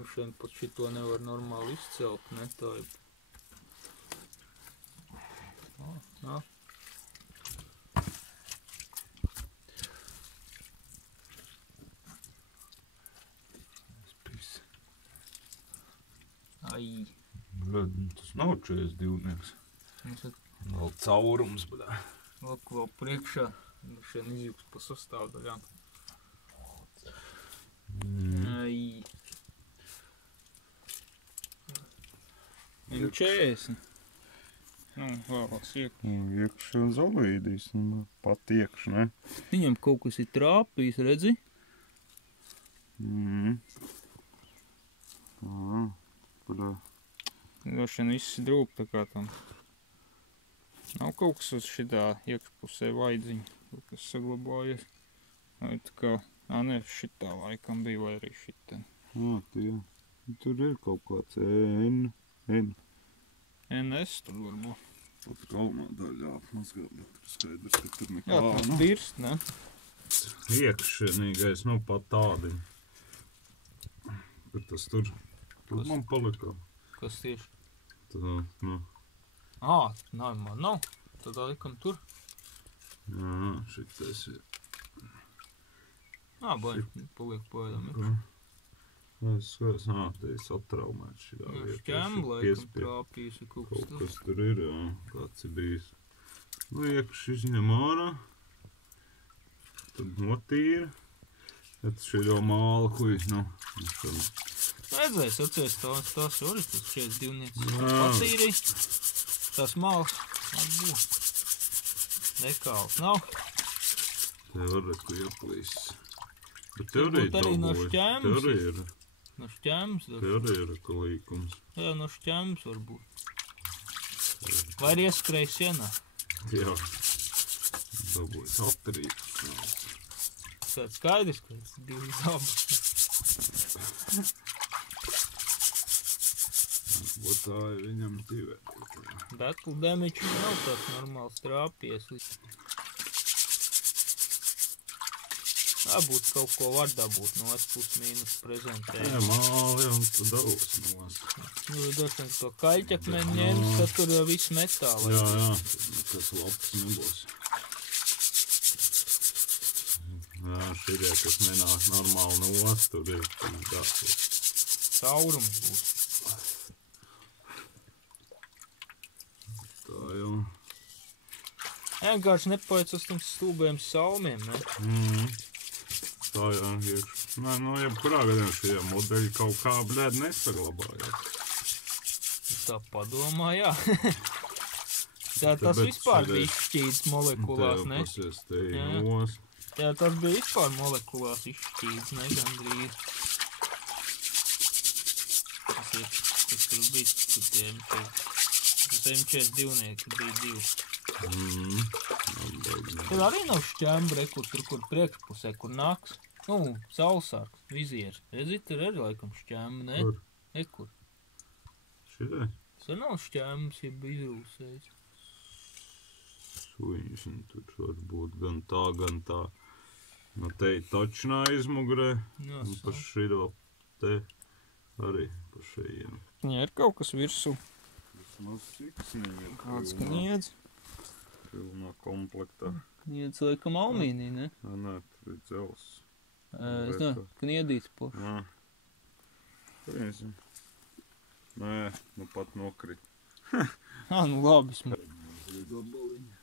Nu šeit pat šito nevar normāli izcelt, ne tā ir. Nā. Ai. Tas nav 42. Vēl caurums, bļā. Vēl priekšā. Nu šeit izjūgs pa sastāvdaļām. Ai. 40. Nu, vēlās iekšā. Iekšā zolīdīs, pat iekšā, ne? Viņam kaut kas ir trāpījis, redzi? Droši vien viss drūp tā kā tam. Nav kaut kas uz šitā iekšpusē vaidziņa, kaut kas saglabājies. Vai tā kā, ne, šitā laikam bija, vai arī šitā. Tie. Tur ir kaut kāds NS tur varbūt. Pat galvenā daļā apmazgā, bet tur skaidrs, ka tur nekā. Jā, tas birst, ne? Iekšienīgais, nu pat tādi. Bet tas tur man palika. Kas tieši? Tā, nu. Man nav. Tad laikam tur. Jā, šitais ir. Baigi, paliek pēdām iekšā. Es te es aptraumēts šitā vietā. Šķembla laikam trāpījusi kaut kas tur. Kaut kas tur ir, jā, kāds ir bijis. Nu, iekš izņem ārā. Tad notīra. Tad šeit jau māla, huj, nu. Redzēs, atceries tās arī, tas šeit divnieks patīrīja. Tās mālas atbūt. Nekāls nav. Te varētu ieplīs. Bet te arī no šķēmas. Te arī ir. No šķēmas. Te arī ir kalīkums. Jā, no šķēmas varbūt. Vai ir ieskrējis sienā? Jā. Dabūjis atrīt. Tas skaidrs, ka tas divi dabas. Tā ir viņam divi. Battle damage nav tāds normāls trāpies. Tā būtu kaut ko var dabūt no +- prezentējuma. Jā, māli jau tu dabūs nos. Nu, droši vien to kaļķakmeni ņems, tad tur jau viss metāli. Jā, tas labs nebūs. Jā, šitie, kas nenāk normāli nos, tur ir caurums būs. Tā jau. Vienkārši nepaiec uz tiem stūbējiem salmiem, ne? Tā jā, iekš. Nē, nu, jebkurā gadījumā šie modeļi kaut kā, bļēd, nesaglabājās. Tā padomā, jā. Tas vispār bija izšķīts molekulās, ne? Te jau pasies te ir nos. Jā, tas bija vispār molekulās izšķīts, ne, gandrīz. Tas tur bija, tas M42 bija divi. Tur arī nav šķembra, kur priekšpusē, kur nāks. Nu, saulsārks, vizieris. Redzi, tur arī laikam šķembra, ne? Kur? Nekur. Šitai? Tas nav šķembrs, ja bija izrūsējis. Suiņš, un tur var būt gan tā. No te ir točnā izmugurē. Un pa šito te arī pa šajiem. Jā, ir kaut kas virsū. Vismaz siksniņi ir. Kāds kniedz? Pilnā komplektā. Kniedz laikam alumīnija, ne? Nē, tur ir dzels. Es nezinu, kniedīts poši. Jā. Paņemsim. Nē, nu pat nokrit. Nu labi. Gabaliņi.